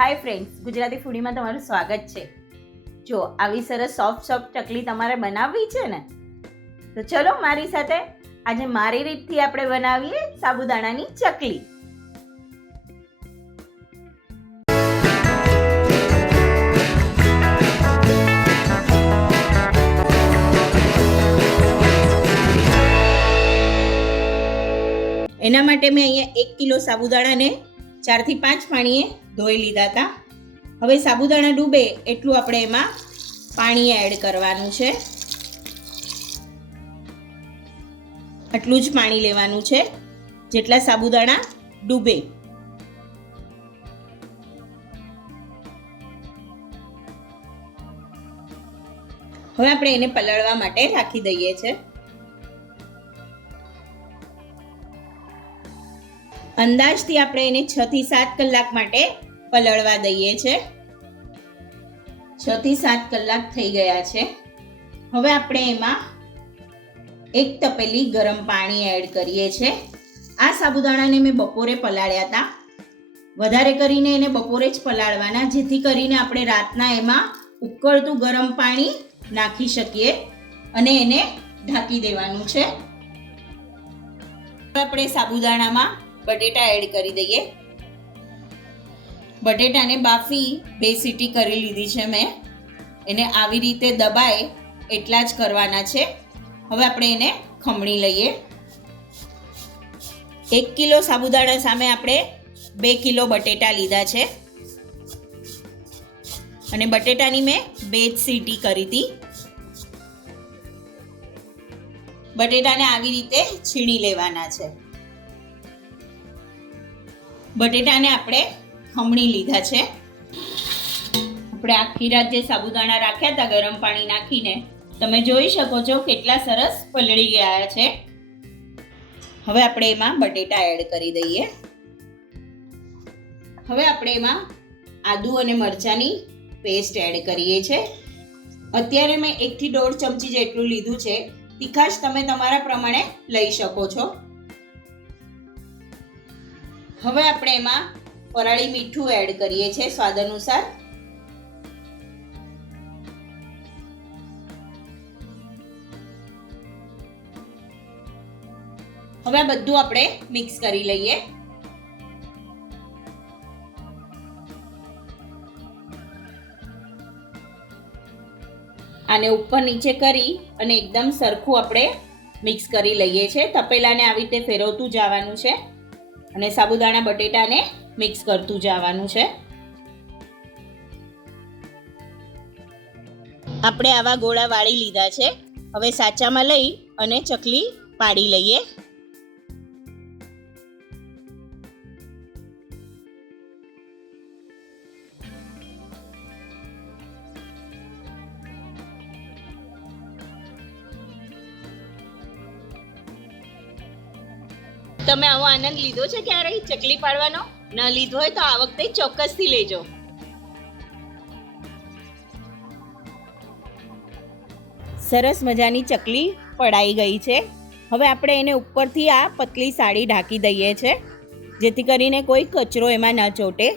Hi friends Gujarati ફૂડીમાં તમારું સ્વાગત છે. જો, આવી સરસ સોફ્ટ સોફ્ટ ચકલી તમારે બનાવવી છે ને? તો ચલો મારી સાથે આજે મારી રીતથી આપણે બનાવીએ સાબુદાણાની ચકલી. એના માટે મેં અહીંયા એક કિલો સાબુદાણાને ચારથી પાંચ પાણીએ ધોઈ લીધા હતા. હવે સાબુદાણા ડૂબે એટલું આપણે એમાં પાણી એડ કરવાનું છે. આટલું જ પાણી લેવાનું છે, જેટલા સાબુદાણા ડૂબે. હવે આપણે એને પલળવા માટે રાખી દઈએ છે. અંદાજથી આપણે એને છ થી સાત કલાક માટે પલળવા દઈએ છે. છ થી સાત કલાક થઈ ગયા છે. હવે આપણે એમાં એક તપેલી ગરમ પાણી એડ કરીએ છે. આ સાબુદાણાને મેં બપોરે પલાળ્યા હતા વધારે કરીને એને બપોરે જ પલાળવાના, જેથી કરીને આપણે રાતના એમાં ઉકળતું ગરમ પાણી નાખી શકીએ અને એને ઢાંકી દેવાનું છે. આપણે સાબુદાણામાં બટેટા એડ કરી દઈએ. બટેટાને બાફી બે સીટી કરી લીધી છે મેં. એને આવી રીતે દબાય એટલા જ કરવાના છે. હવે આપણે એને ખમણી લઈએ. એક કિલો સાબુદાણા સામે આપણે બે કિલો બટેટા લીધા છે. અને બટેટાની મેં બે જ સીટી કરી હતી. બટેટાને આવી રીતે છીણી લેવાના છે. બટેટાને આપણે ખમણી લીધા છે. આપણે આખી રાત જે સાબુદાણા રાખ્યા હતા ગરમ પાણી નાખીને, તમે જોઈ શકો છો કેટલા સરસ પલળી ગયા છે. હવે આપણે એમાં બટેટા એડ કરી દઈએ. હવે આપણે એમાં આદુ અને મરચાંની પેસ્ટ એડ કરીએ છે. અત્યારે મેં એકથી દોઢ ચમચી જેટલું લીધું છે. તીખાશ તમે તમારા પ્રમાણે લઈ શકો છો. હવે આપણે એમાં પરાળી મીઠું એડ કરીએ છીએ સ્વાદ અનુસાર. હવે બધું આપણે મિક્સ કરી લઈએ. આને ઉપર નીચે કરી અને એકદમ સરખું આપણે મિક્સ કરી લઈએ છીએ. તપેલાને આવી રીતે ફેરવતું જવાનું છે. અને સાબુદાણા બટેટાને મિક્સ કરતું જવાનું છે. આપણે આવા ગોળા વાળી લીધા છે. હવે સાચામાં લઈ અને ચકલી પાડી લઈએ. તમે આવો આનંદ લીધો છે ક્યારેય? ચકલી પાડવાનો? ન લીધો હોય તો આ વખતે ચોક્કસથી લેજો. સરસ મજાની ચકલી પડાઈ ગઈ છે. હવે આપણે એને ઉપરથી આ પતલી સાડી ઢાંકી દઈએ છે, જેથી કરીને કોઈ કચરો એમાં ન ચોટે.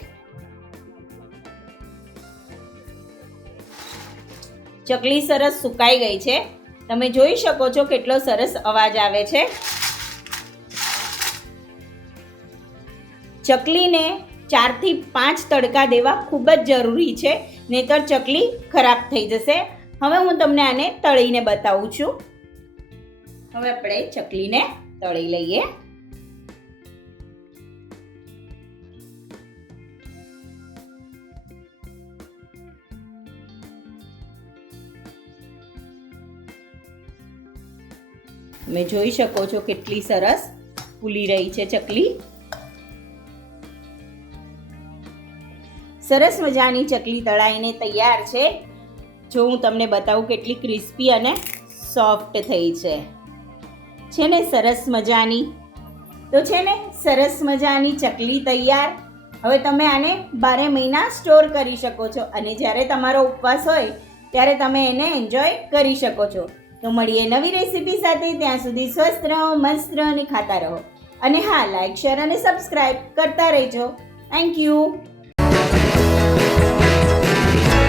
ચકલી સરસ સુકાઈ ગઈ છે. તમે જોઈ શકો છો કેટલો સરસ અવાજ આવે છે. ચકલીને ચારથી પાંચ તડકા દેવા ખૂબ જ જરૂરી છે, નહીતર ચકલી ખરાબ થઈ જશે. હવે હું તમને આને તળીને બતાવું છું. હવે આપણે ચકલીને તળી લઈએ. તમે જોઈ શકો છો કેટલી સરસ ફૂલી રહી છે ચકલી. સરસ મજાની ચકલી તળાઈને તૈયાર છે. જો હું તમને બતાવું કેટલી ક્રિસ્પી અને સોફ્ટ થઈ છે. છે ને સરસ મજાની? તો છે ને સરસ મજાની ચકલી તૈયાર. હવે તમે આને બારે મહિના સ્ટોર કરી શકો છો અને જ્યારે તમારો ઉપવાસ હોય ત્યારે તમે એને એન્જોય કરી શકો છો. તો મળીએ નવી રેસીપી સાથે, ત્યાં સુધી સ્વસ્થ રહો, મસ્ત રહો અને ખાતા રહો. અને હા, લાઈક, શેર અને સબસ્ક્રાઈબ કરતા રહેજો. Thank you.